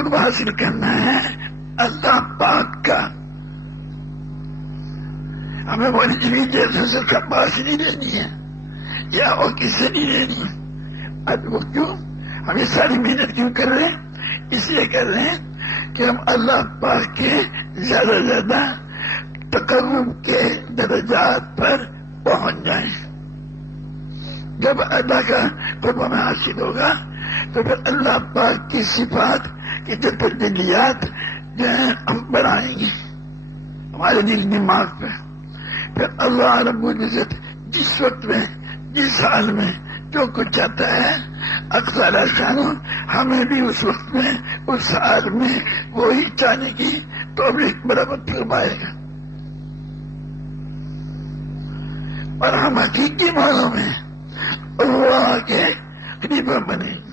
قرب حاصل کرنا ہے اللہ پاک کا. ہمیں وہ نجمی جیسے سے خباس نہیں لینی ہے یا اور کسی سے نہیں لینی ہے. اب وہ کیوں ہم یہ ساری محنت کیوں کر رہے ہیں؟ اس لیے کر رہے ہیں کہ ہم اللہ پاک کے زیادہ سے زیادہ تقرب کے درجات پر پہنچ جائیں. جب اللہ کا قرب ہمیں حاصل ہوگا تو پھر اللہ پاک کی صفات کی جو تجلیات جو ہیں ہم بنائیں گے ہمارے دل دماغ پہ. پھر اللہ رب العزت جس وقت میں جس حال میں جو کچھ چاہتا ہے اکثر شانو ہمیں بھی اس وقت میں اس حال میں وہی چاہنے کی توفیق برابر فرمائے گا. اور ہم حقیقی معنوں میں اللہ کے قریب بنے.